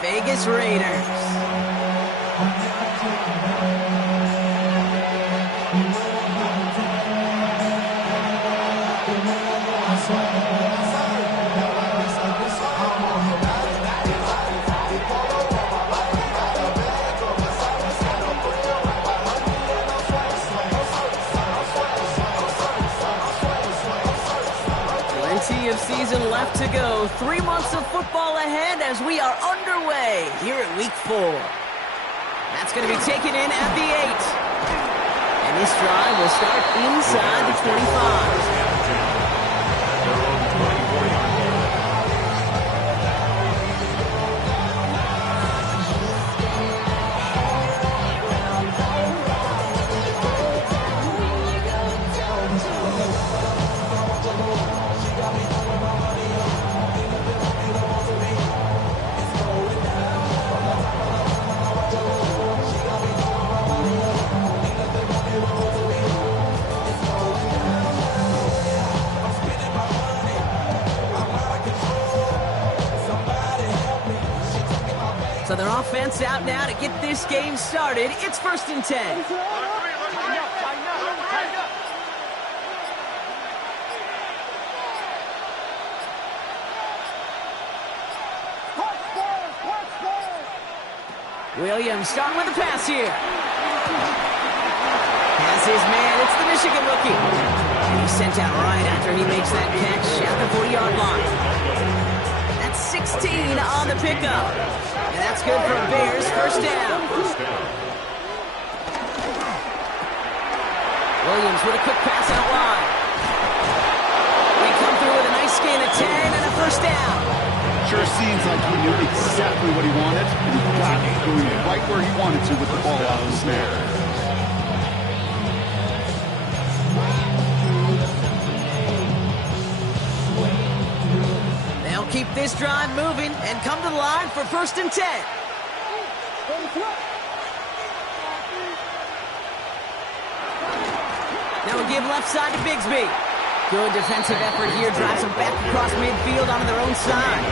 Vegas Raiders. Plenty of season left to go. 3 months of football ahead as we are underway here at Week 4. That's going to be taken in at the 8. And this drive will start inside the 25. So their offense out now to get this game started. It's 1st and 10. Williams starting with the pass here. Has his man. It's the Michigan rookie. And he's sent out right after he makes that catch at the 40-yard line. That's 16 on the pickup. And that's good for Bears. 1st down. Williams with a quick pass out wide. They come through with a nice gain of 10 and a 1st down. Sure seems like he knew exactly what he wanted, and he got it going right where he wanted to with the ball off the snare. They'll keep this drive moving and come to the line for 1st and 10. Now we give left side to Bigsby. Good defensive effort here, drives them back across midfield onto their own side.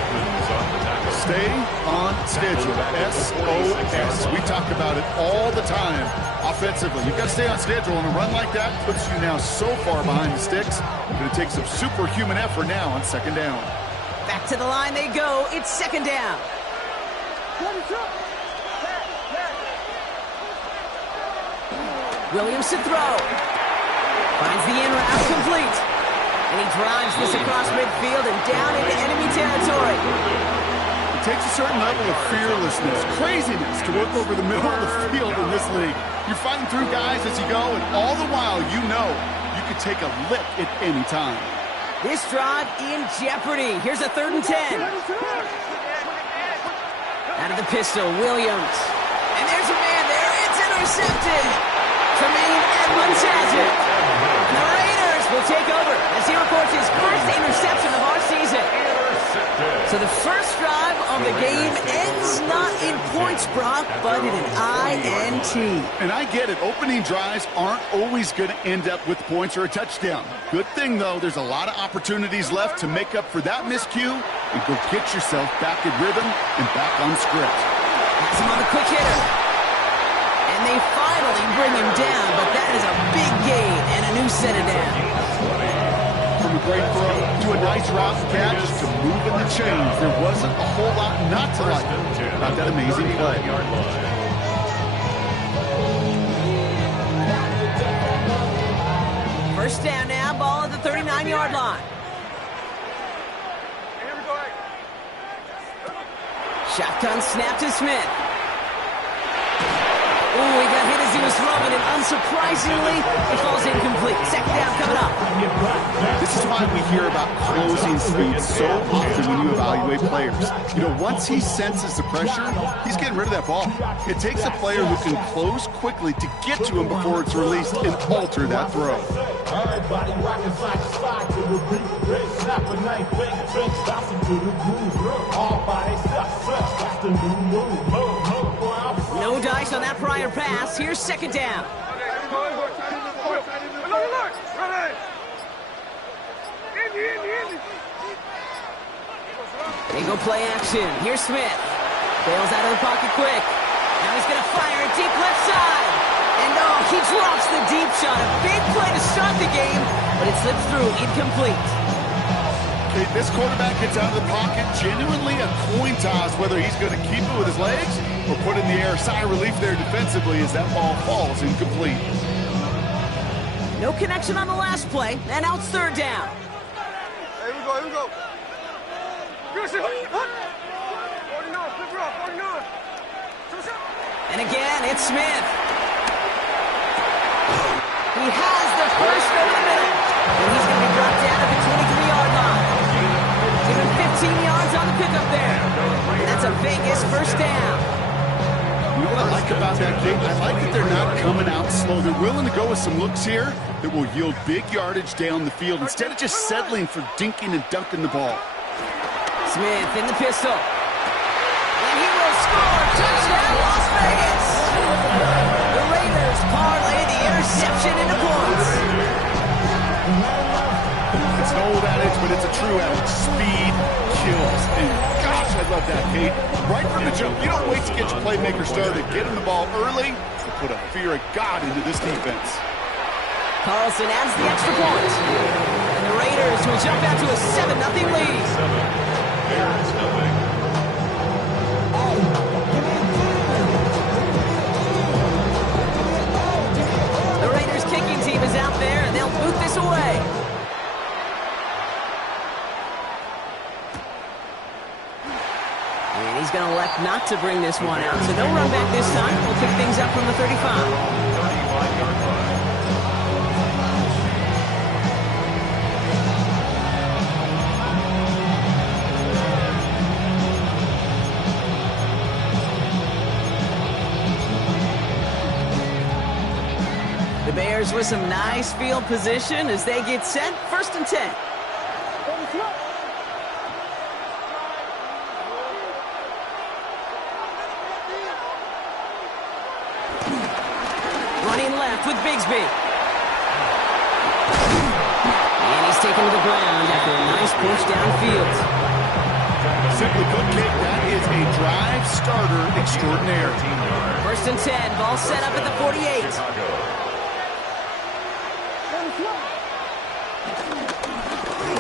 Stay on schedule, SOS. We talk about it all the time offensively. You've got to stay on schedule, and a run like that puts you now so far behind the sticks. It's going to take some superhuman effort now on 2nd down. Back to the line they go. It's 2nd down. Williams to throw. Finds the in route complete. And he drives this across midfield and down into enemy territory. It takes a certain level of fearlessness, craziness to work over the middle of the field in this league. You're fighting through guys as you go, and all the while you know you could take a lick at any time. This drive in jeopardy. Here's a 3rd and 10. Out of the pistol, Williams. And there's a man there. It's intercepted. Tremaine Edmonds has it. And the Raiders will take over as he records his 1st interception of our season. So the 1st drive of the game ends not in points, Brock, but in an INT. And I get it. Opening drives aren't always going to end up with points or a touchdown. Good thing, though, there's a lot of opportunities left to make up for that miscue and go get yourself back in rhythm and back on script. Has him on the quick hitter. And they finally bring him down, but that is a big gain and a new set of downs. From a great throw to a nice route catch to moving the chains, there wasn't a whole lot not to like about that amazing play. 1st down now, ball at the 39-yard line. Shotgun snap to Smith. Ooh, he got hit as he was throwing it. Unsurprisingly, it falls incomplete. 2nd down coming up. This is why we hear about closing speed so often when you evaluate players. You know, once he senses the pressure, he's getting rid of that ball. It takes a player who can close quickly to get to him before it's released and alter that throw. Everybody rockin' side to side to the beat. Red snap a night, bang, drinks, bouncing to the groove. All body stuff, that's the new move. No dice on that prior pass. Here's 2nd down. They go play action. Here's Smith. Bails out of the pocket quick. Now he's going to fire it deep left side. And oh, he drops the deep shot. A big play to start the game, but it slips through incomplete. Okay, this quarterback gets out of the pocket. Genuinely a coin toss whether he's going to keep it with his legs or put it in the air. Sigh of relief there defensively as that ball falls incomplete. No connection on the last play, and now it's third down. Here we go, here we go. And again, it's Smith. He has the first over the middle, and he's going to be brought down at the 23-yard line. Give him 15 yards on the pickup there. And that's a Vegas first down. You know what I like about that game? I like that they're not coming out slow. They're willing to go with some looks here that will yield big yardage down the field instead of just settling for dinking and dunking the ball. Smith in the pistol. And he will score. Touchdown, Las Vegas. The Raiders parlay the interception into points. It's an old adage, but it's a true adage. Speed kills. And gosh, I love that, Kate. Right from the jump, you don't wait to get your playmaker started. Get him the ball early and put a fear of God into this defense. Carlson adds the extra point. And the Raiders will jump out to a 7-0 lead. The Raiders kicking team is out there, and they'll boot this away. And he's going to elect not to bring this one out. So no run back this time. We'll kick things up from the 35. The Bears with some nice field position as they get set. 1st and 10. Running left with Bigsby. And he's taken to the ground after a nice push downfield. Simply put, Kate, that is a drive starter extraordinaire. 1st and 10. Ball set up at the 48.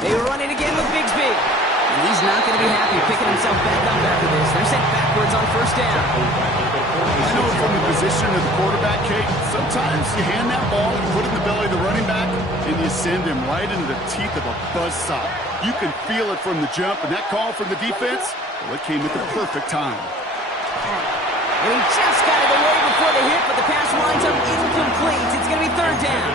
They run it again with Bigsby. And he's not going to be happy picking himself back up after this. They're sent backwards on 1st down. I know from the position of the quarterback, Kate, sometimes you hand that ball, you put it in the belly of the running back, and you send him right into the teeth of a buzzsaw. You can feel it from the jump, and that call from the defense, well, it came at the perfect time. And he just got it away before the hit, but the pass winds up incomplete. It's going to be 3rd down.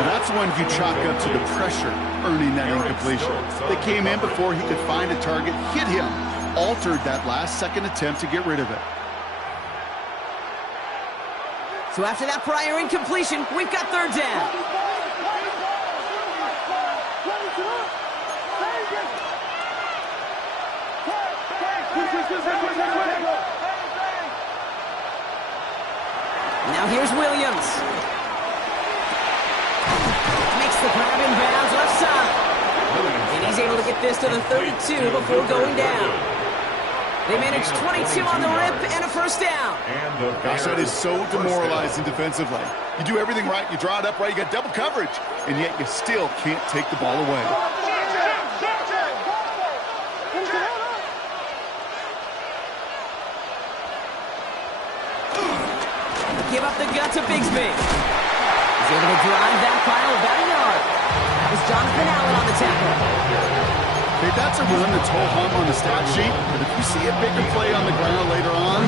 And that's when you chalk up to the pressure earning that incompletion. They came in before he could find a target, hit him, altered that last-second attempt to get rid of it. So after that prior incompletion, we've got 3rd down. Now here's Williams. Makes the grab in bounds left side. And he's able to get this to the 32 before going down. They manage 22 on the rip and a 1st down. Gosh, that is so demoralizing defensively. You do everything right, you draw it up right, you got double coverage, and yet you still can't take the ball away. Give up the gut to Bigsby. He's able to drive that pile about a yard. That was Jonathan Allen on the tackle. Okay, that's a run that's whole hum on the stat sheet, but if you see a bigger play on the ground later on,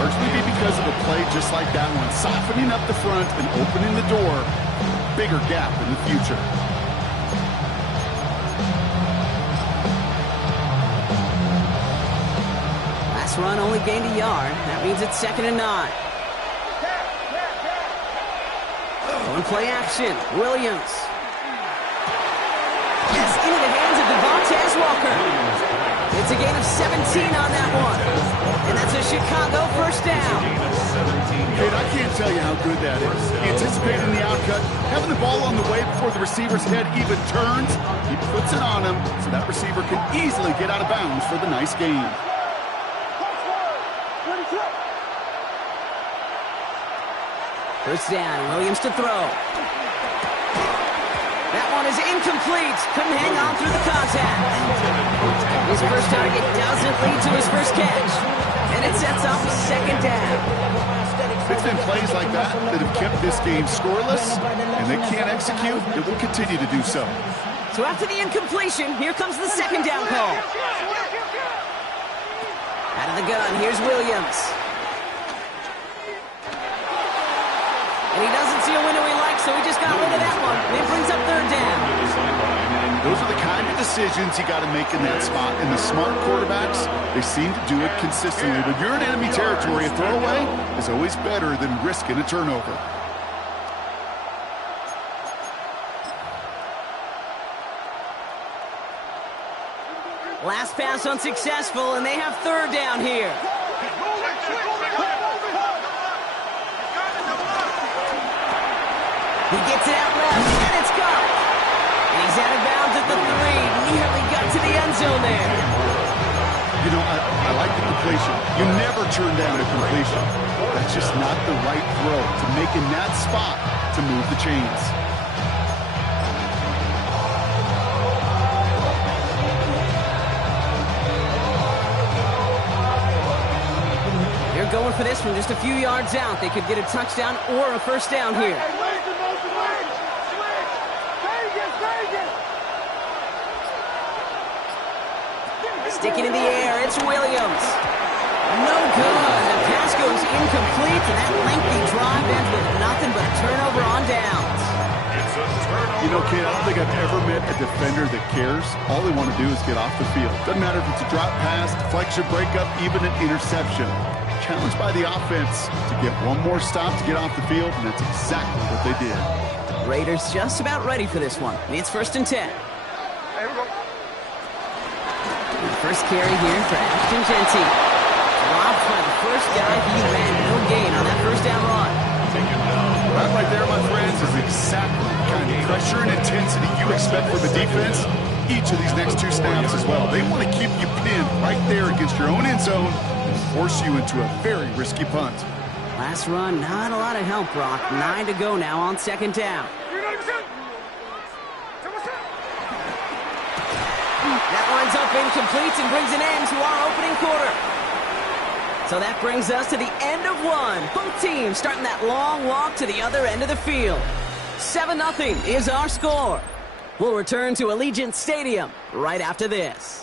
largely be because of a play just like that one, softening up the front and opening the door, bigger gap in the future. Last run only gained a yard. That means it's 2nd and 9. On play action, Williams. Yes, into the hands of Devontae Walker. It's a gain of 17 on that one. And that's a Chicago 1st down. Kate, I can't tell you how good that is. Anticipating the outcut, having the ball on the way before the receiver's head even turns, he puts it on him so that receiver can easily get out of bounds for the nice gain. First down, Williams to throw. That one is incomplete. Couldn't hang on through the contact. His first target doesn't lead to his first catch. And it sets up second down. It's been plays like that that have kept this game scoreless, and they can't execute. It will continue to do so. So after the incompletion, here comes the second down call. Out of the gun, here's Williams. And he doesn't see a window he likes, so he just got rid of that one. And it brings up third down. Those are the kind of decisions you got to make in that spot. And the smart quarterbacks, they seem to do it consistently. When you're in enemy territory, a throwaway is always better than risking a turnover. Last pass unsuccessful, and they have third down here. He gets it out left, and it's gone. And he's out of bounds at the 3. Nearly got to the end zone there. You know, I like the completion. You never turn down a completion. That's just not the right throw to make in that spot to move the chains. They're going for this from just a few yards out. They could get a touchdown or a first down here. Sticking in the air, it's Williams. No good. The pass goes incomplete, and that lengthy drive ends with nothing but a turnover on downs. You know, Kate, I don't think I've ever met a defender that cares. All they want to do is get off the field. Doesn't matter if it's a drop pass, deflection, breakup, even an interception. Challenged by the offense to get one more stop to get off the field, and that's exactly what they did. Raiders just about ready for this one. It's first and 10. Hey, we go. First carry here for Ashton Genty. Dropped by the first guy. He ran no gain on that first down run. That right there, my friends, is exactly the kind of pressure and intensity you expect from a defense each of these next two snaps as well. They want to keep you pinned right there against your own end zone and force you into a very risky punt. Last run, not a lot of help, Brock. 9 to go now on second down. That lines up incomplete and brings an end to our opening quarter. So that brings us to the end of one. Both teams starting that long walk to the other end of the field. 7-0 is our score. We'll return to Allegiant Stadium right after this.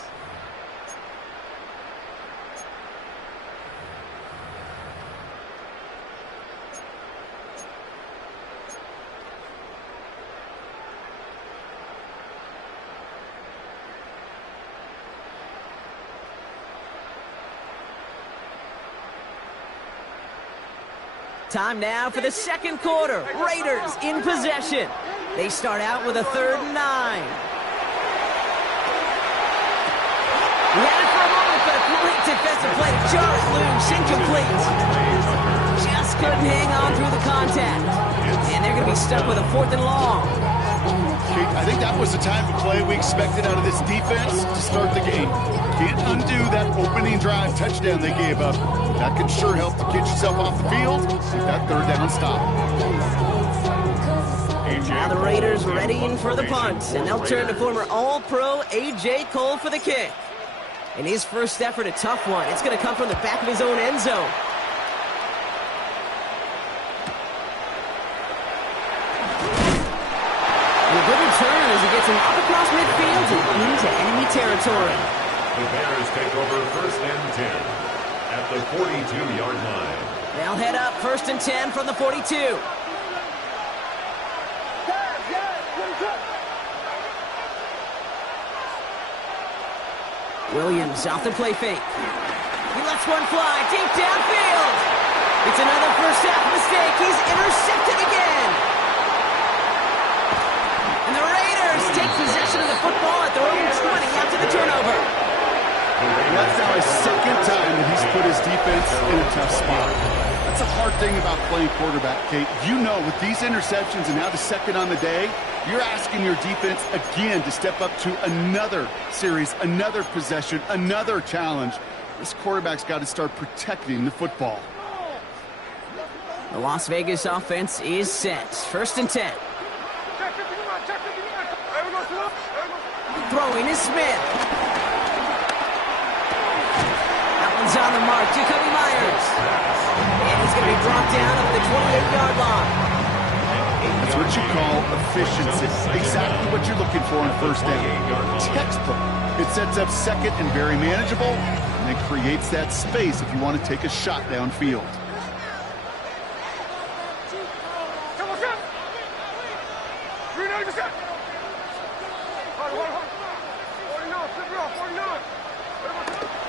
Time now for the second quarter. Raiders in possession. They start out with a 3rd and 9. We had it for a moment, but a great defensive play to jar it loose. Incomplete. Just couldn't hang on through the contact. And they're going to be stuck with a 4th and long. I think that was the type of play we expected out of this defense to start the game. Can't undo that opening drive touchdown they gave up. That could sure help to get yourself off the field with that 3rd down stop. Now the Raiders readying for the punt, and they'll turn to former All-Pro A.J. Cole for the kick. In his first effort, a tough one. It's going to come from the back of his own end zone. And a good return as he gets him up across midfield and into enemy territory. The Bears take over 1st and 10 at the 42-yard line. They'll head up 1st and 10 from the 42. Williams off the play fake. He lets one fly deep downfield. It's another first half mistake. He's intercepted again. And the Raiders take possession of the football at their own 20 after the turnover. That's now his 2nd time that he's put his defense in a tough spot. That's a hard thing about playing quarterback, Kate. You know, with these interceptions and now the 2nd on the day, you're asking your defense again to step up to another series, another possession, another challenge. This quarterback's got to start protecting the football. The Las Vegas offense is set. 1st and 10. Throwing is Smith. That one's on the mark. Jacoby Myers. And he's going to be brought down at the 28-yard line. That's what you call efficiency. Exactly what you're looking for on 1st down. Textbook. It sets up 2nd and very manageable, and it creates that space if you want to take a shot downfield.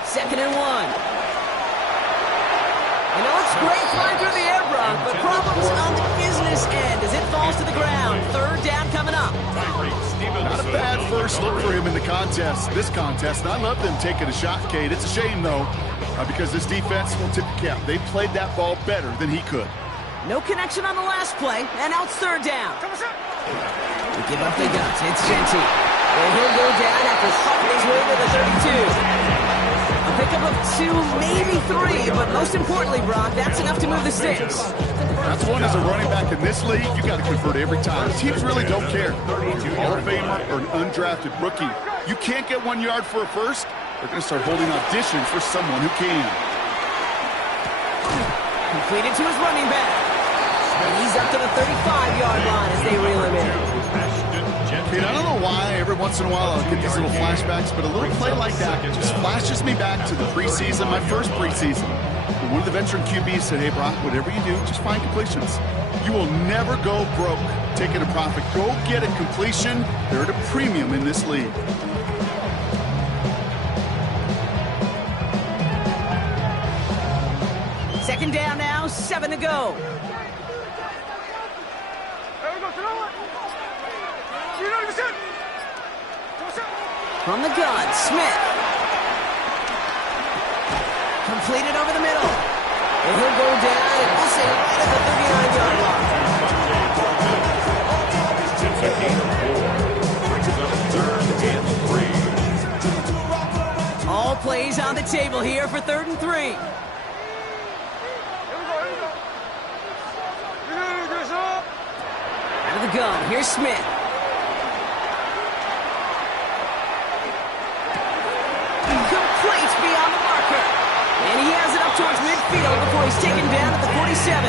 Second and 1. You know, it's great flying through the air, Brock, but problems on the business end as it falls to the ground. 3rd down coming up. Not a bad first look for him in the this contest. And I love them taking a shot, Kate. It's a shame, though, because this defense will tip the cap. They played that ball better than he could. No connection on the last play, and now it's 3rd down. They give up the guts. It's Genti. And he'll go down after fighting his way to the 32. A pickup of 2, maybe 3, but most importantly, Brock, that's enough to move the sticks. That's one as a running back in this league, you got to convert every time. Teams really don't care. Hall of Famer or an undrafted rookie. You can't get 1 yard for a first, they're going to start holding auditions for someone who can. Completed to his running back. And he's up to the 35-yard line as they reel him in. Kate, I don't know why every once in a while I'll get these little flashbacks, but a little play like that just flashes me back to the preseason, my first preseason. One of the veteran QBs said, hey, Brock, whatever you do, just find completions. You will never go broke taking a profit. Go get a completion. They're at a premium in this league. Second down now, 7 to go. From the gun, Smith. Completed over the middle. And he'll go down, and we'll say right at the 39-yard line. All plays on the table here for 3rd and 3. Out of the gun, here's Smith. Complete beyond the marker. And he has it up towards midfield before he's taken down at the 47.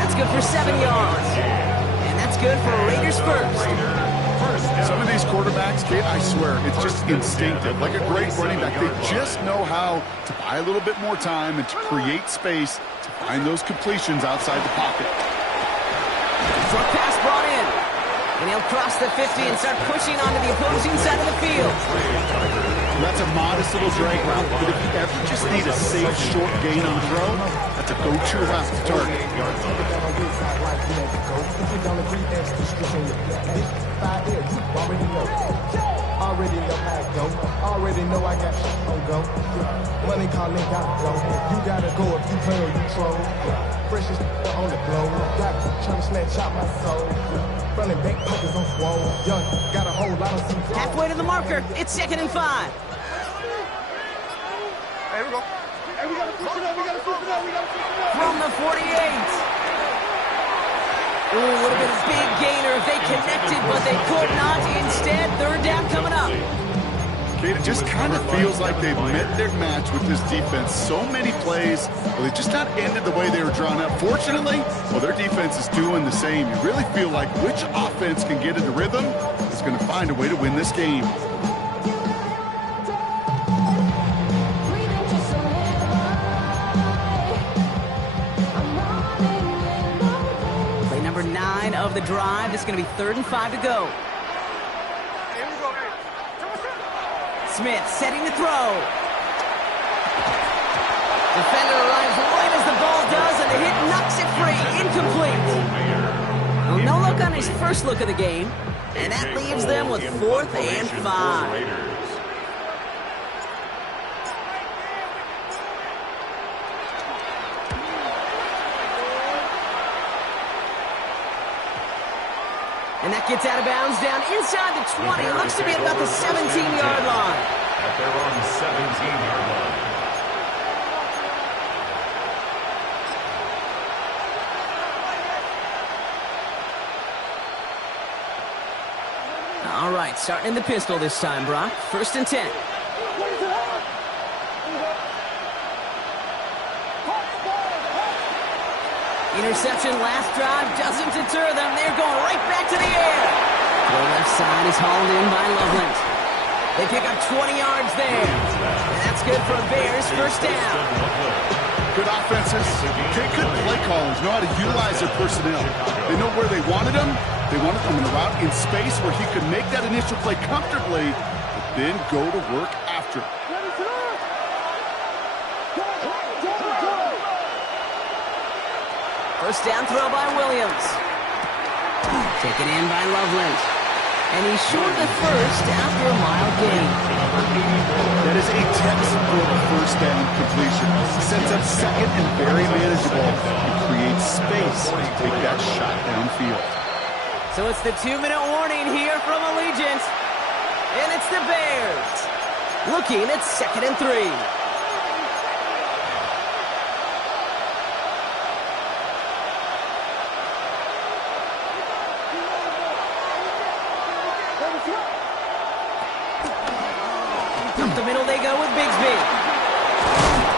That's good for 7 yards. And that's good for a Raiders first. Some of these quarterbacks, Kate, I swear, it's just instinctive. Like a great running back, they just know how to buy a little bit more time and to create space to find those completions outside the pocket. Short pass brought in. And he'll cross the 50 and start pushing onto the opposing side of the field. That's a modest little drag route, but if you ever just need a safe, short gain on the throw, that's a go-to route to target. Already know how it go. Already know I got shit on go. Money calling, gotta go. You gotta go if you play or you troll. Freshest on the globe. Got trying to snatch out my soul. Running back pockets on swole. Young, got a whole lot of some. Halfway to the marker. It's 2nd and 5. Hey, we go. Hey, we gotta push it up. We gotta push it up. We gotta push it up. From the 48. Ooh, would have been a big gainer if they connected, but they could not. Instead, 3rd down coming up. Kate, it just kind of feels like they've met their match with this defense. So many plays, well, they just not ended the way they were drawn up. Fortunately, well, their defense is doing the same. You really feel like which offense can get into rhythm is going to find a way to win this game. Play number 9 of the drive. It's going to be 3rd and 5 to go. Smith setting the throw. Defender arrives right as the ball does, and the hit knocks it free. Incomplete. Well, no look on his first look of the game, and that leaves them with 4th and 5. And that gets out of bounds down inside the 20. Looks to be at about the 17-yard line. At their own 17-yard line. All right, starting in the pistol this time, Brock. 1st and 10. Interception last drive doesn't deter them. They're going right back to the air. The left side is hauled in by Loveland. They pick up 20 yards there. And that's good for Bears. 1st down. Good offenses. Good play callers know how to utilize their personnel. They know where they wanted them. They wanted them in a route in space where he could make that initial play comfortably, but then go to work after. First down throw by Williams. Taken in by Loveland. And he's short the first after a mile gain. That is a textbook first down completion. Sets up second and very manageable and creates space to take that shot downfield. So it's the 2-minute warning here from Allegiant. And it's the Bears. Looking at 2nd and 3. Up the middle they go with Bigsby.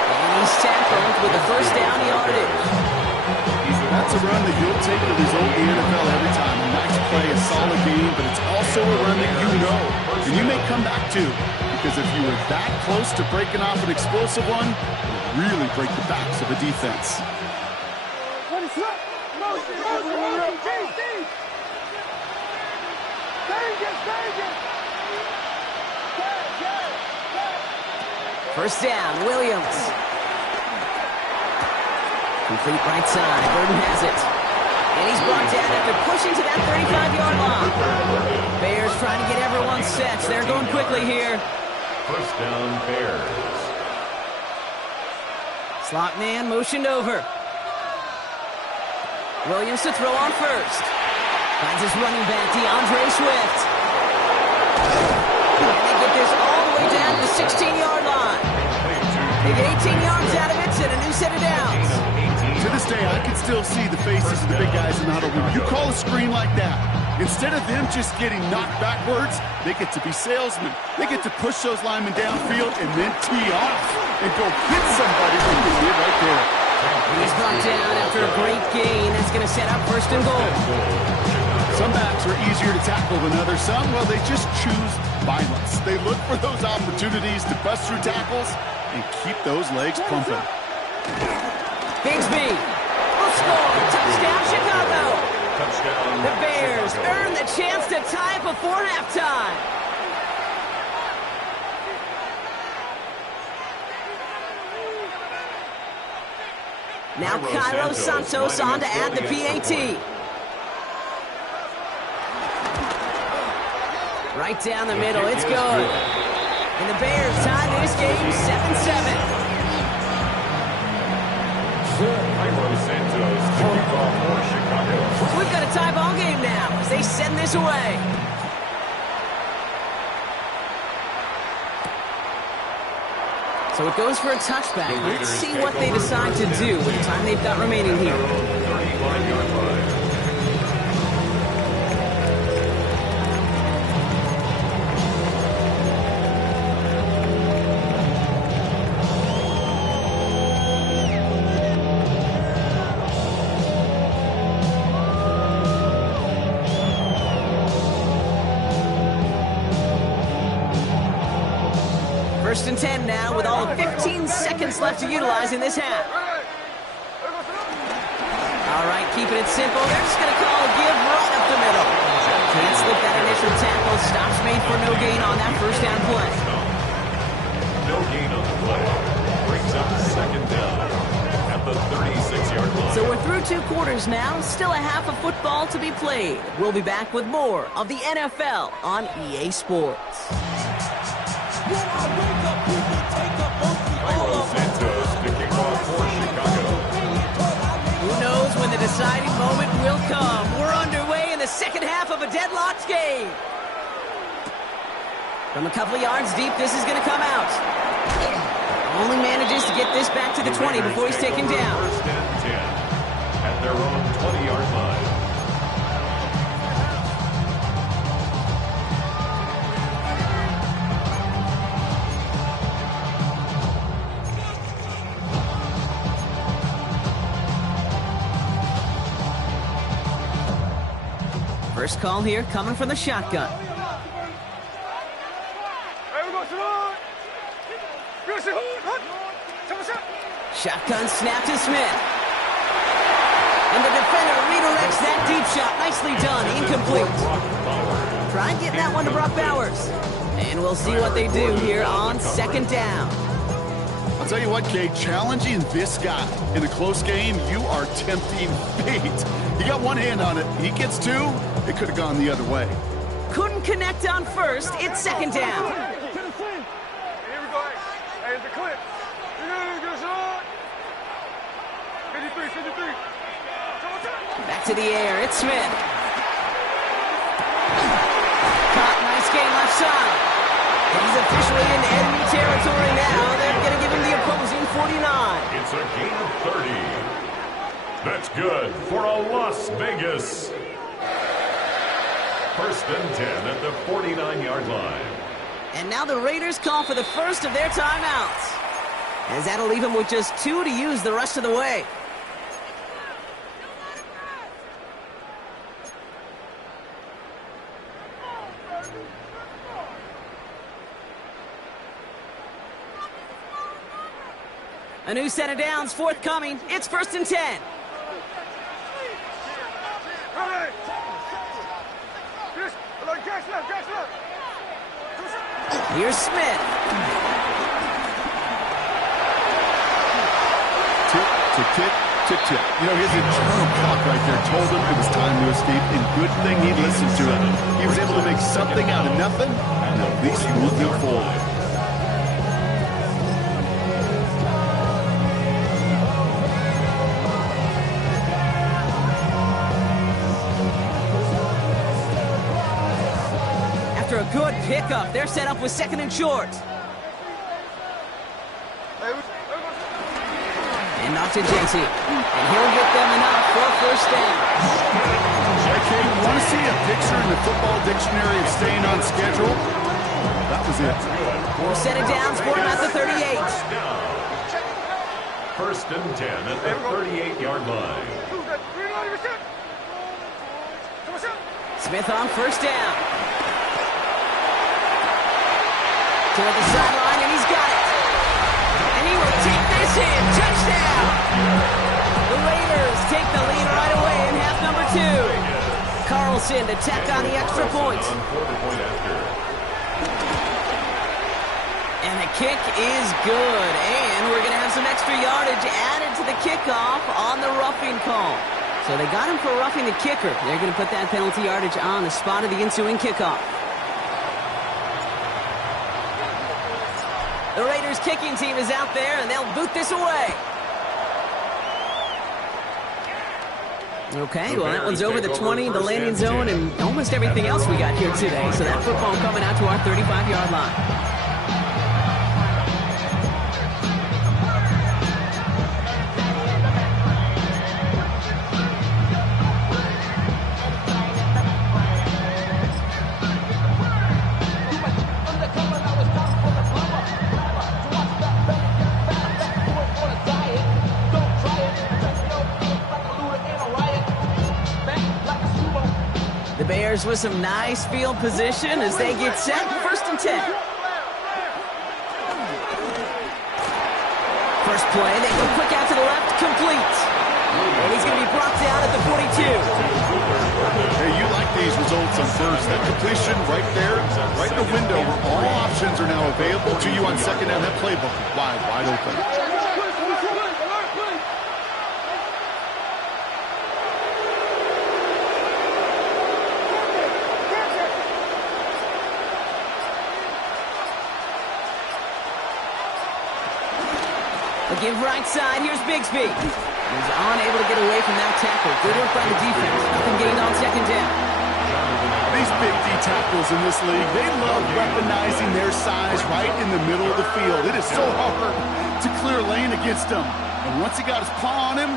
And he's tackled with the 1st down yardage. That's a run that you'll take the result in the NFL every time. A nice play, a solid game, but it's also a run that you know and you may come back to, because if you were that close to breaking off an explosive one, it would really break the backs of a defense. First down, Williams. Complete right side. Burton has it. And he's brought down after pushing to that 35-yard line. Bears trying to get everyone set. They're going quickly here. First down, Bears. Slot man motioned over. Williams to throw on first. Finds his running back, DeAndre Swift. And they get this all the way down to the 16-yard line. They get 18 yards out of it and a new set of downs. To this day, I can still see the faces of the big guys in the huddle. When you call a screen like that, instead of them just getting knocked backwards, they get to be salesmen. They get to push those linemen downfield and then tee off and go hit somebody like they did right there. He's brought down after a great gain. That's going to set up 1st and goal. Some backs are easier to tackle than others. Some, well, they just choose violence. They look for those opportunities to bust through tackles and keep those legs pumping. Bigsby will score. Touchdown, Chicago. Touchdown. The Bears earn the chance to tie it before halftime. Now Cairo Santos on to add the PAT. Right down the middle, it's good. And the Bears tie this game 7-7. Cairo Santos to kick off for Chicago. We've got a tie ball game now as they send this away. So it goes for a touchback. Let's see what they decide to do with the time they've got remaining here. 35-yard line. First and 10 now with all of 15 seconds left to utilize in this half. All right, keeping it simple. They're just going to call a give right up the middle. Can't slip that initial tackle. Stops made for no gain on that 1st down play. No gain on the play. Brings up 2nd down at the 36-yard line. So we're through 2 quarters now. Still a half of football to be played. We'll be back with more of the NFL on EA Sports. Cairo Santos to kick off for Chicago. Who knows when the deciding moment will come. We're underway in the second half of a deadlocked game. From a couple of yards deep, this is going to come out. Only manages to get this back to the 20 before he's taken down. 1st and 10 at their own 20-yard line. First call here coming from the shotgun. Shotgun snap to Smith. And the defender redirects that deep shot. Nicely done. Incomplete. Try getting that one to Brock Bowers. And we'll see what they do here on second down. I'll tell you what, Kate, challenging this guy in a close game, you are tempting fate. He got one hand on it. He gets two. It could have gone the other way. Couldn't connect on first. It's second down. Here we go. Hey, it's a clip. 53. Back to the air. It's Smith. Caught. Nice game left side. And he's officially in enemy territory now. They're going to give him the opposing 49. It's a gain of 30. That's good for a Las Vegas. First and 10 at the 49-yard line. And now the Raiders call for the first of their timeouts, as that'll leave them with just 2 to use the rest of the way. A new set of downs forthcoming. It's first and 10. Here's Smith. Tick, tick, tick, tick, tick. You know, his internal clock right there told him it was time to escape, and good thing he listened to it. He was able to make something out of nothing, and at least moving forward. After a good pickup, they're set up with second and short. And off to JT. And he'll get them enough for a first down. Okay, you want to see a picture in the football dictionary of staying on schedule? That was it. More set of downs for him at the 38. First and 10 at the 38-yard line. Smith on first down. Toward the sideline, and he's got it. And he will take this in. Touchdown! The Raiders take the lead right away in half number 2. Carlson to tack on the extra point. And the kick is good. And we're going to have some extra yardage added to the kickoff on the roughing call. So they got him for roughing the kicker. They're going to put that penalty yardage on the spot of the ensuing kickoff. The Raiders kicking team is out there, and they'll boot this away. Okay, well, that one's over the 20, the landing zone, and almost everything else we got here today. So that football coming out to our 35-yard line. Bears with some nice field position as they get set. First and 10. First play, they go quick out to the left, complete. And he's going to be brought down at the 42. Hey, you like these results on first. That completion right there, right in the window where all options are now available to you on second down. That playbook wide open. Give right side, here's Bigsby. He's unable to get away from that tackle. Good work by the defense. Nothing gained on second down. These big D tackles in this league, they love weaponizing their size right in the middle of the field. It is so hard to clear lane against them. And once he got his paw on him,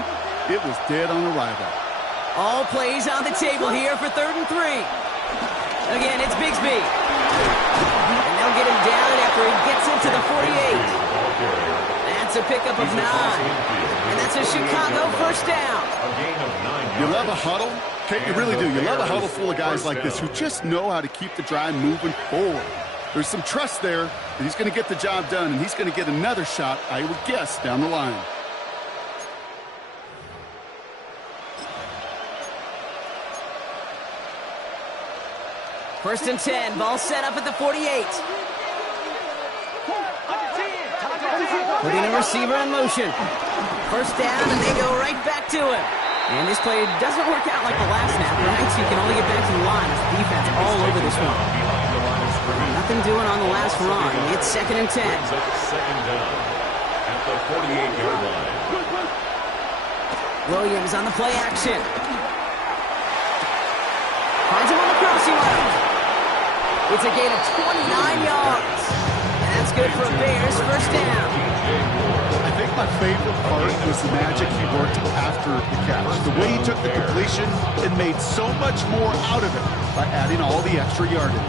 it was dead on arrival. All plays on the table here for 3rd and 3. Again, it's Bigsby. And they'll get him down after he gets into the 48. That's That's a pickup of 9. And that's a Chicago first down. A gain of 9 You yards. love a huddle? Okay, you really do. You love a huddle full of guys like this who just know how to keep the drive moving forward. There's some trust there that he's going to get the job done, and he's going to get another shot, I would guess, down the line. First and 10. Ball set up at the 48. Putting a receiver in motion. First down, and they go right back to it. And this play doesn't work out like the last snap, right? So you can only get back to the line as the defense all over this one. Nothing doing on the last run. It's second and 10. Second down at the 48-yard line. Williams on the play action. Finds him on the crossing route. It's a gain of 29 yards. And that's good for a Bears first down. I think my favorite part was the magic he worked after the catch. The way he took the completion and made so much more out of it by adding all the extra yardage.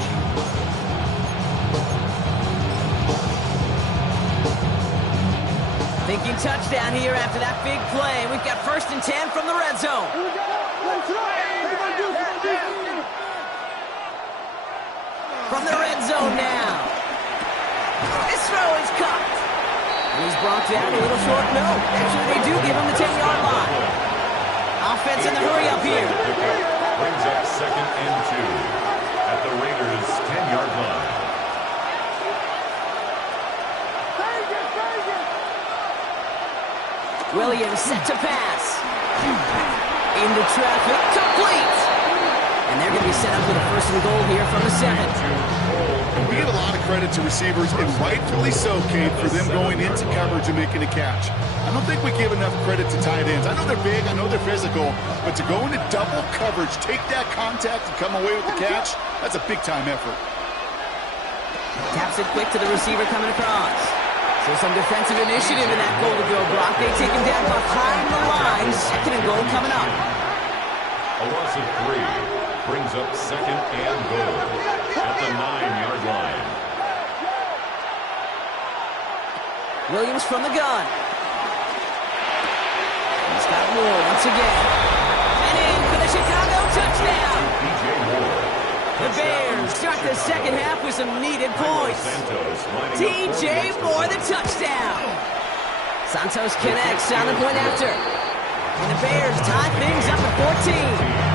Thinking touchdown here after that big play. We've got first and 10 from the red zone. From the red zone now. This throw is caught. And he's brought down a little short. No, actually they do give him the 10-yard line. Offense in the hurry up here. Brings up second and 2 at the Raiders' 10-yard line. Williams set to pass. Into traffic, complete. And they're going to be set up with a first and goal here from the 7. We give a lot of credit to receivers, and rightfully so, Kate, for them going into coverage and making a catch. I don't think we give enough credit to tight ends. I know they're big, I know they're physical, but to go into double coverage, take that contact, and come away with the catch, that's a big-time effort. Taps it quick to the receiver coming across. So some defensive initiative in that goal to go, Brock. They take him down behind the line. Second and goal coming up. A loss of 3 brings up second and goal at the 9-yard line. Williams from the gun. He's got Moore once again. And in for the Chicago touchdown. DJ Moore. The Bears start the second half with some needed points. DJ Moore, the touchdown. Santos connects on the point after. And the Bears tie things up at 14.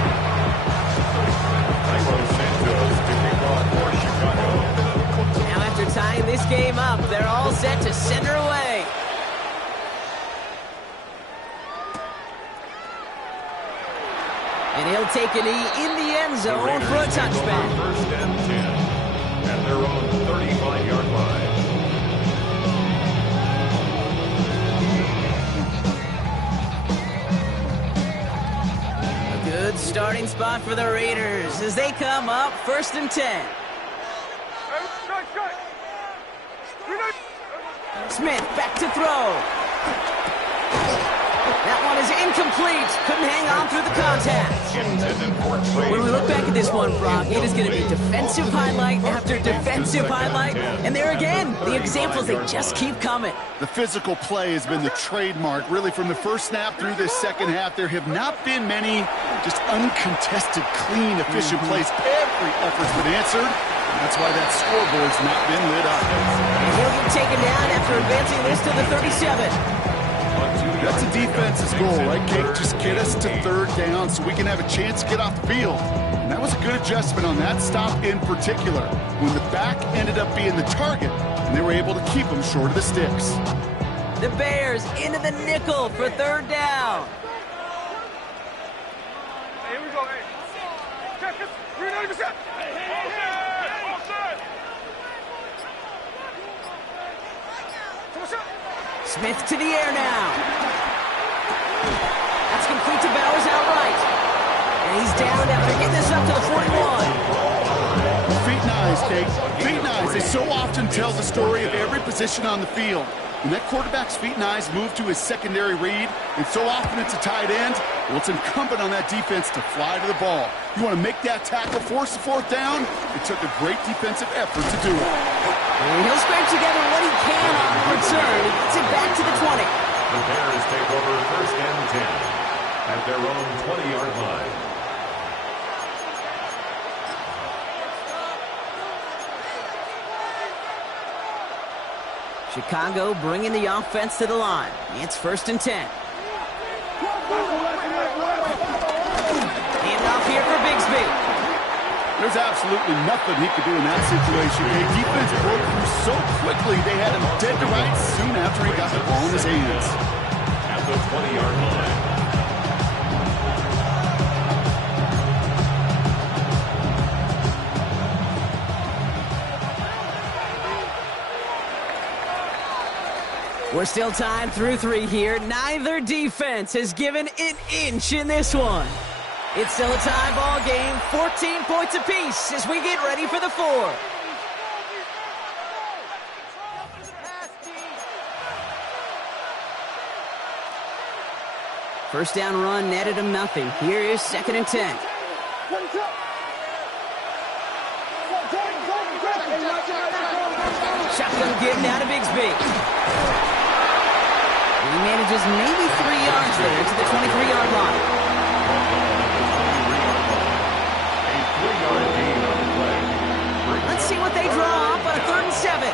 Now after tying this game up, they're all set to send her away. And he'll take a knee in the end zone for a touchback. First and 10 at their own 35-yard line. A good starting spot for the Raiders as they come up first and 10. Smith back to throw. That one is incomplete. Couldn't hang on through the contact. When we look back at this one, Brock, it is going to be defensive highlight after defensive highlight. And there again, the examples, they just keep coming. The physical play has been the trademark. Really, from the first snap through this second half, there have not been many just uncontested, clean, efficient plays. Every effort's been answered. That's why that scoreboard's not been lit up. And he'll get taken down after advancing this to the 37. That's a defense's goal, right, Kate? Just get us to third down so we can have a chance to get off the field. And that was a good adjustment on that stop in particular, when the back ended up being the target, and they were able to keep him short of the sticks. The Bears into the nickel for third down. Hey, here we go, hey. Check this. We're not even set. Smith to the air now. That's complete to Bowers outright. And he's down after getting this up to the 41. Feet and eyes, Kate. Feet and eyes. They so often tell the story of every position on the field. When that quarterback's feet and eyes move to his secondary read, and so often it's a tight end, well, it's incumbent on that defense to fly to the ball. You want to make that tackle, force the fourth down? It took a great defensive effort to do it. And he'll scrape together what he can on the return. He gets it back to the 20. The Bears take over 1st and 10 at their own 20-yard line. Chicago bringing the offense to the line. It's 1st and 10. Hand off here for Bigsby. There's absolutely nothing he could do in that situation. The defense broke through so quickly, they had him dead to rights soon after he got the ball in his hands. At the 20-yard line. We're still tied through 3 here. Neither defense has given an inch in this one. It's still a tie ball game, 14 points apiece as we get ready for the 4. First down run netted him nothing. Here is 2nd and 10. Shotgun give now to Bigsby. He manages maybe 3 yards there to the 23-yard line. A 3-yard gain on the play. Let's see what they draw up on a 3rd and 7.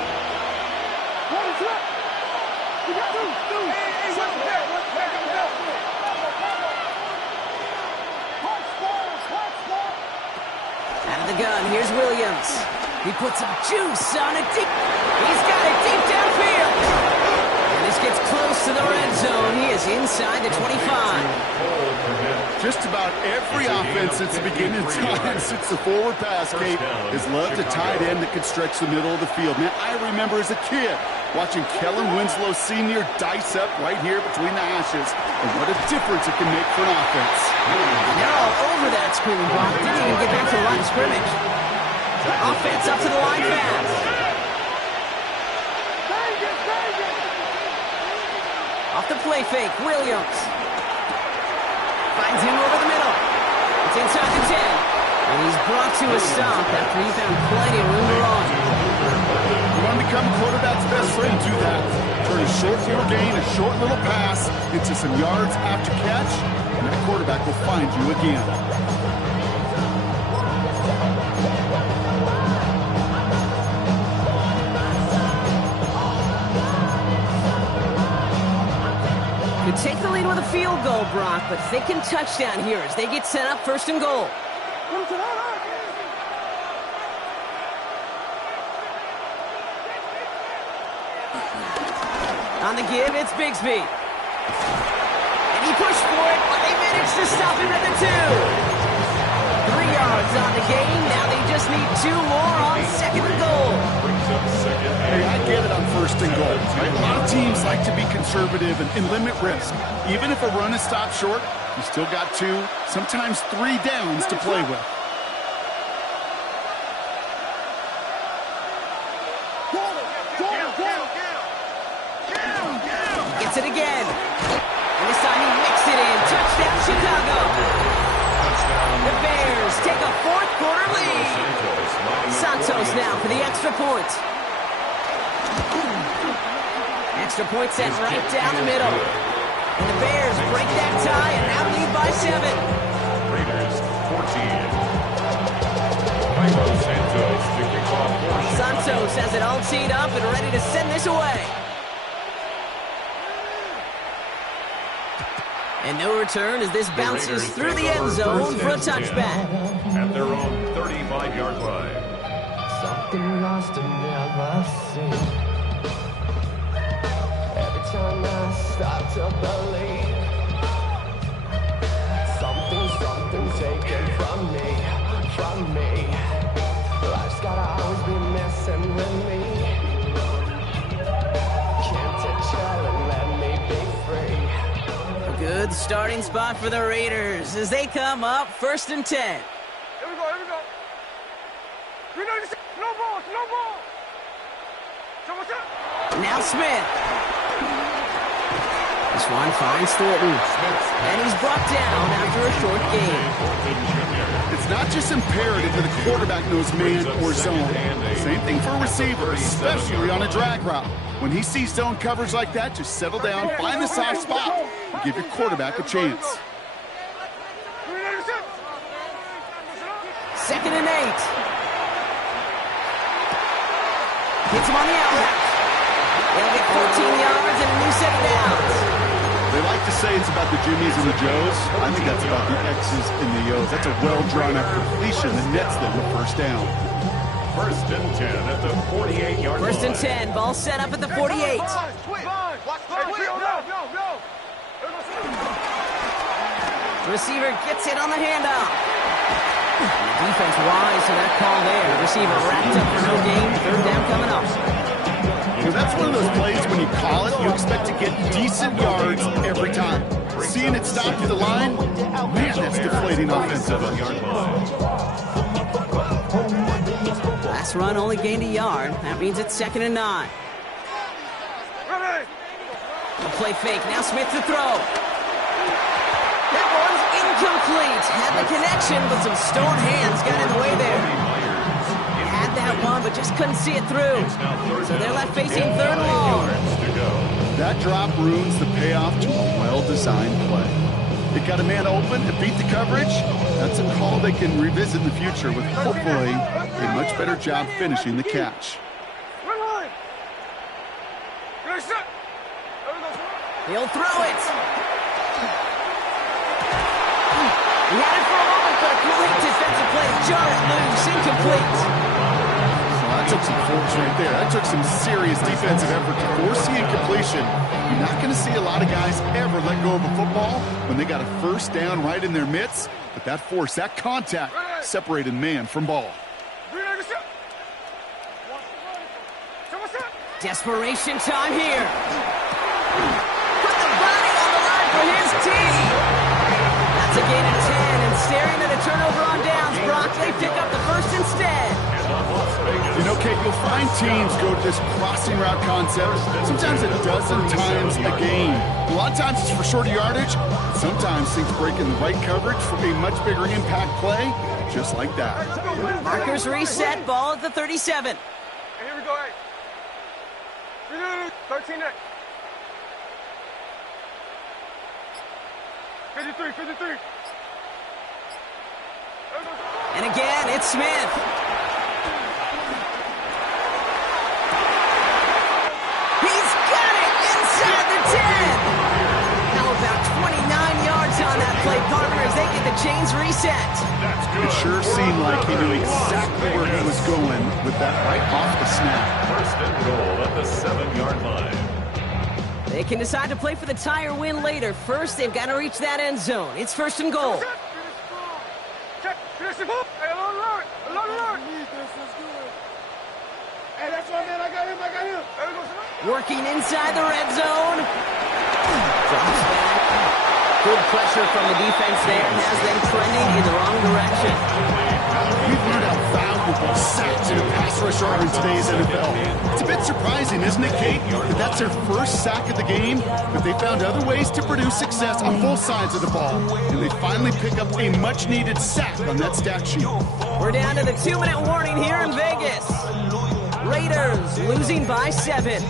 Out of the gun, here's Williams. He puts some juice on it deep. He's got it deep downfield. And this gets close to the red zone. He is inside the 25. Just about every offense since the beginning of time, since the forward pass, Kate, has loved a tight end that could stretch the middle of the field. Man, I remember as a kid watching Kellen Winslow Sr. dice up right here between the hashes, and what a difference it can make for an offense. They're all over that screen block. Didn't even get back to the line of scrimmage. Offense up to the line fast. Off the play fake, Williams. Finds him over the middle. It's inside the 10. And he's brought to a stop after he found plenty of room to run. You want to become a quarterback's best friend, do that. Turn a short little gain, a short little pass into some yards after catch, and that quarterback will find you again. Could take the lead with a field goal, Brock, but thinking touchdown here as they get set up 1st and goal. On the give, it's Bigsby. And he pushed for it, but they managed to stop him at the 2. 3 yards on the gain. Now they just need 2 more on 2nd and goal. Hey, I get it on 1st and goal. Right? A lot of teams like to be conservative and limit risk. Even if a run is stopped short, you still got 2, sometimes 3 downs to play with. Gets it again. And this time he mixed it in. Touchdown, Chicago. The Bears take a 4th quarter lead. Santos now for the extra point. Extra point sent right down the middle. And the Bears break that tie and now lead by 7. Raiders 14. Santos has it all teed up and ready to send this away. And no return as this bounces through the end zone for a touchback. At their own 35-yard line. Something lost and never seen. Every time I start to believe something taken from me. Life's gotta always be messing with me. Can't it chill and let me be free? A good starting spot for the Raiders as they come up 1st and 10. Here we go. No ball. So what's up? Now Smith. This one finds Thornton. And he's brought down after a short game. It's not just imperative that the quarterback knows man or zone. Same thing for a receiver, especially on a drag route. When he sees zone coverage like that, just settle down, find the soft spot, and give your quarterback a chance. 2nd and 8. Hits him on the outlet. They'll get 14 yards and a new set of downs. They like to say it's about the Jimmies and the Joes. I think that's about the X's and the O's. That's a well-drawn-up completion that nets them a first down. 1st and 10 at the 48-yard line. 1st and 10. Ball set up at the 48. Receiver gets it on the handoff. The defense wise to that call there. Receiver wrapped up for no gain. 3rd down coming up. So that's one of those plays when you call it, you expect to get decent yards every time. Seeing it stop at the line, man, that's deflating offensively. Last run only gained a yard. That means it's 2nd and 9. A play fake. Now Smith to throw. That one's incomplete. Had the connection, but some stone hands got in the way there. Had that one, but just couldn't see it through. So they're left facing 3rd and long. That drop ruins the payoff to a well-designed play. It got a man open to beat the coverage. That's a call they can revisit in the future with hopefully a much better job finishing the catch. He'll throw it. He had it for a moment, but a great defensive play. Jar it loose, incomplete. Well, that took some force right there. That took some serious defensive effort to force the incompletion. You're not going to see a lot of guys ever let go of a football when they got a first down right in their midst. But that force, that contact, separated man from ball. Desperation time here. Put the body on the line for his team. That's a gain of 10, and staring at a turnover on downs, Brock, they pick up the first instead. You know, Kate, you'll find teams go to this crossing route concept sometimes a dozen times a game. A lot of times it's for shorter yardage. Sometimes things break in the right coverage for a much bigger impact play, just like that. Markers reset, ball at the 37. Here we go, 13 next. 53. And again, it's Smith. He's got it inside the 10. How about 29 yards on that play, partner, as they get the chains reset. It sure seemed like he knew exactly where he was going with that right off the snap. 1st and goal at the 7-yard line. They can decide to play for the tie or win later. First, they've got to reach that end zone. It's 1st and goal. Hey, that's my man. I got him. Working inside the red zone. Drops back. Good pressure from the defense there has them trending in the wrong direction. We've learned how valuable sacks in a pass rush are in today's NFL. It's a bit surprising, isn't it, Kate, that that's their first sack of the game, but they found other ways to produce success on both sides of the ball, and they finally pick up a much-needed sack on that stat sheet. We're down to the 2-minute warning here in Vegas. Raiders losing by 7.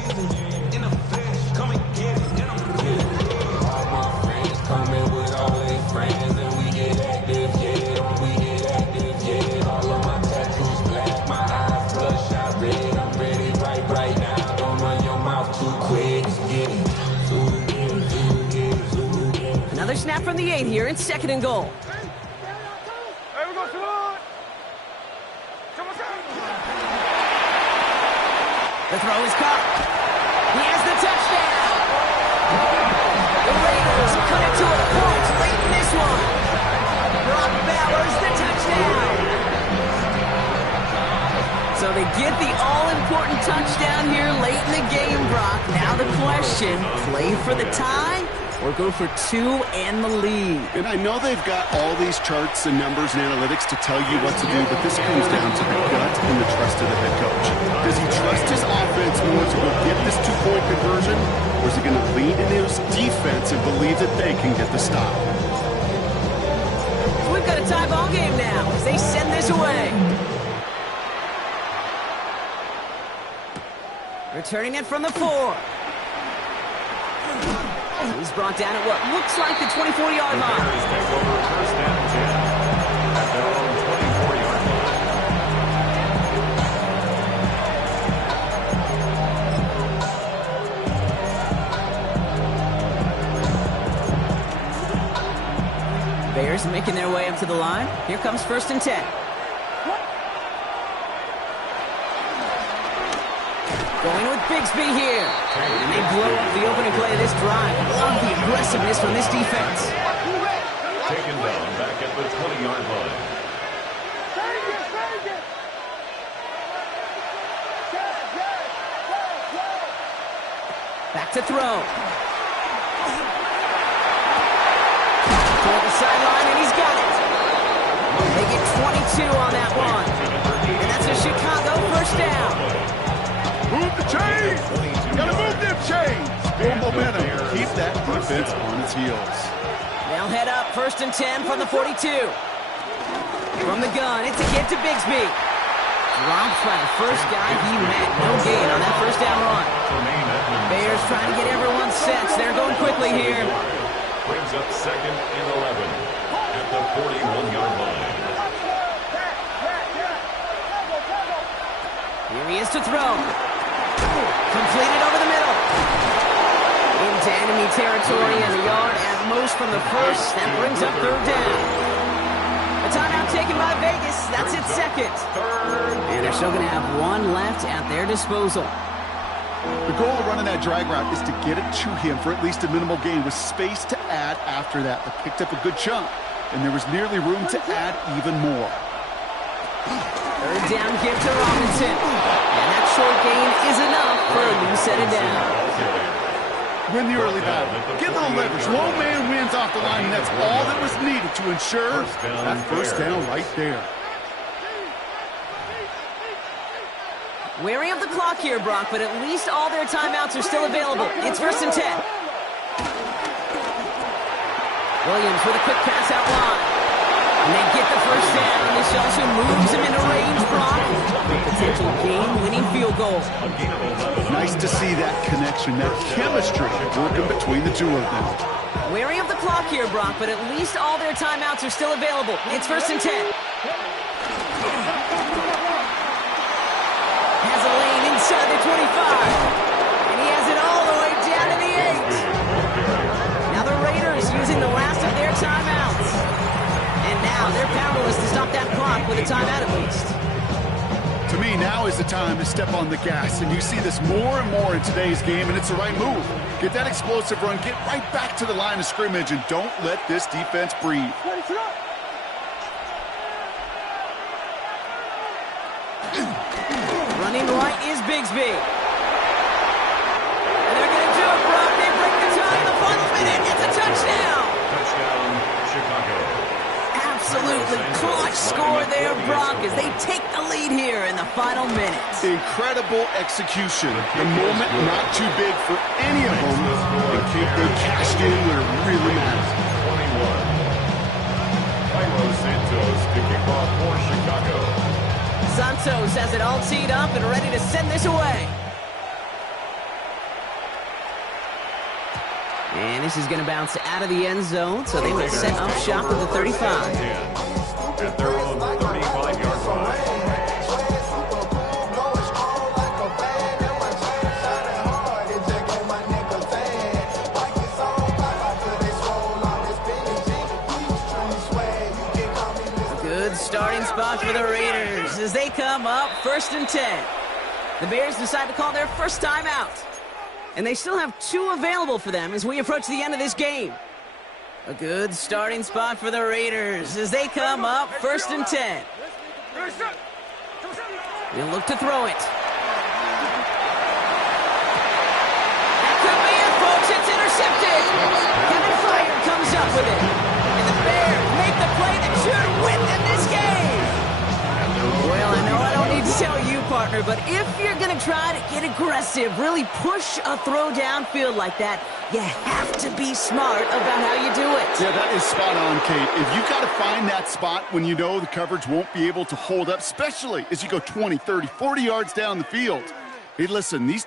Another snap from the 8 here. It's 2nd and goal. The throw is caught. He has the touchdown. The Raiders cut it to a point late in this one. Brock Bowers the touchdown. So they get the all-important touchdown here late in the game, Brock. Now the question, play for the tie or go for 2 and the lead. And I know they've got all these charts and numbers and analytics to tell you what to do, but this comes down to the gut and the trust of the head coach. Does he trust his offense more to go get this 2-point conversion, or is he going to lean into his defense and believe that they can get the stop? We've got a tie ball game now as they send this away. Returning it from the 4. He's brought down at what looks like the 24-yard line. The Bears take over first and 10 at their own 24-yard line. Bears making their way up to the line. Here comes first and 10. Going with Bigsby here. And they blow up the opening play of this drive. Love the aggressiveness from this defense. Taken down back at the 20-yard line. Back to throw. Toward the sideline, and he's got it. They get 22 on that one. And that's a Chicago first down. Move the chains! Gotta move them chains! Build momentum. Keep that defense on its heels. They'll head up first and 10 from the 42. From the gun, it's a get to Bigsby. Dropped by the first guy he met. No gain on that first down run. Bears trying to get everyone set. They're going quickly here. Brings up second and 11 at the 41-yard line. Here he is to throw. Completed over the middle. Into enemy territory and a yard at most from the first. That brings up third down. A timeout taken by Vegas. That's its second. And they're still going to have one left at their disposal. The goal of running that drag route is to get it to him for at least a minimal gain with space to add after that. They picked up a good chunk, and there was nearly room to add even more. Third down give to Robinson. And that short gain is enough for a new set of down. Win the early battle. Get a little leverage. Low man wins off the line, and that's all that was needed to ensure that first down right there. Wary of the clock here, Brock, but at least all their timeouts are still available. It's first and 10. Williams with a quick pass out wide. And they get the first down. This also moves him into range, Brock. Potential game-winning field goal. Nice to see that connection, that chemistry working between the two of them. Wary of the clock here, Brock, but at least all their timeouts are still available. It's first and 10. Has a lane inside the 25. And he has it all the way down to the 8. Now the Raiders using the last of their timeouts. And now they're powerless to stop that clock with a timeout at least. To me, now is the time to step on the gas, and you see this more and more in today's game, and it's the right move. Get that explosive run, get right back to the line of scrimmage, and don't let this defense breathe. Running right is Bigsby. And they're going to do it, Brock. They break the tie in the final minute. It's a touchdown. Touchdown, Chicago. Absolutely clutch score there, Brock, as they take the lead here in the final minutes. Incredible execution. The moment not too big for any of them. They cashed in where it really matters. 21. Cairo Santos to kick off for Chicago. Santos has it all teed up and ready to send this away. And this is going to bounce out of the end zone, so they will set up shop at the 35. At their own 35-yard line. Good starting spot for the Raiders as they come up first and 10. The Bears decide to call their first timeout. And they still have 2 available for them as we approach the end of this game. A good starting spot for the Raiders as they come up first and 10. They'll look to throw it. That could be it, folks. It's intercepted. Kevin Fire comes up with it. And the Bears make the play that should win them this game. Well, I know I don't need to tell you, partner, but if you're going to try to get aggressive, really push a throw downfield like that, you have to be smart about how you do it. Yeah, that is spot on, Kate. If you've got to find that spot when you know the coverage won't be able to hold up, especially as you go 20, 30, 40 yards down the field. Hey, listen, these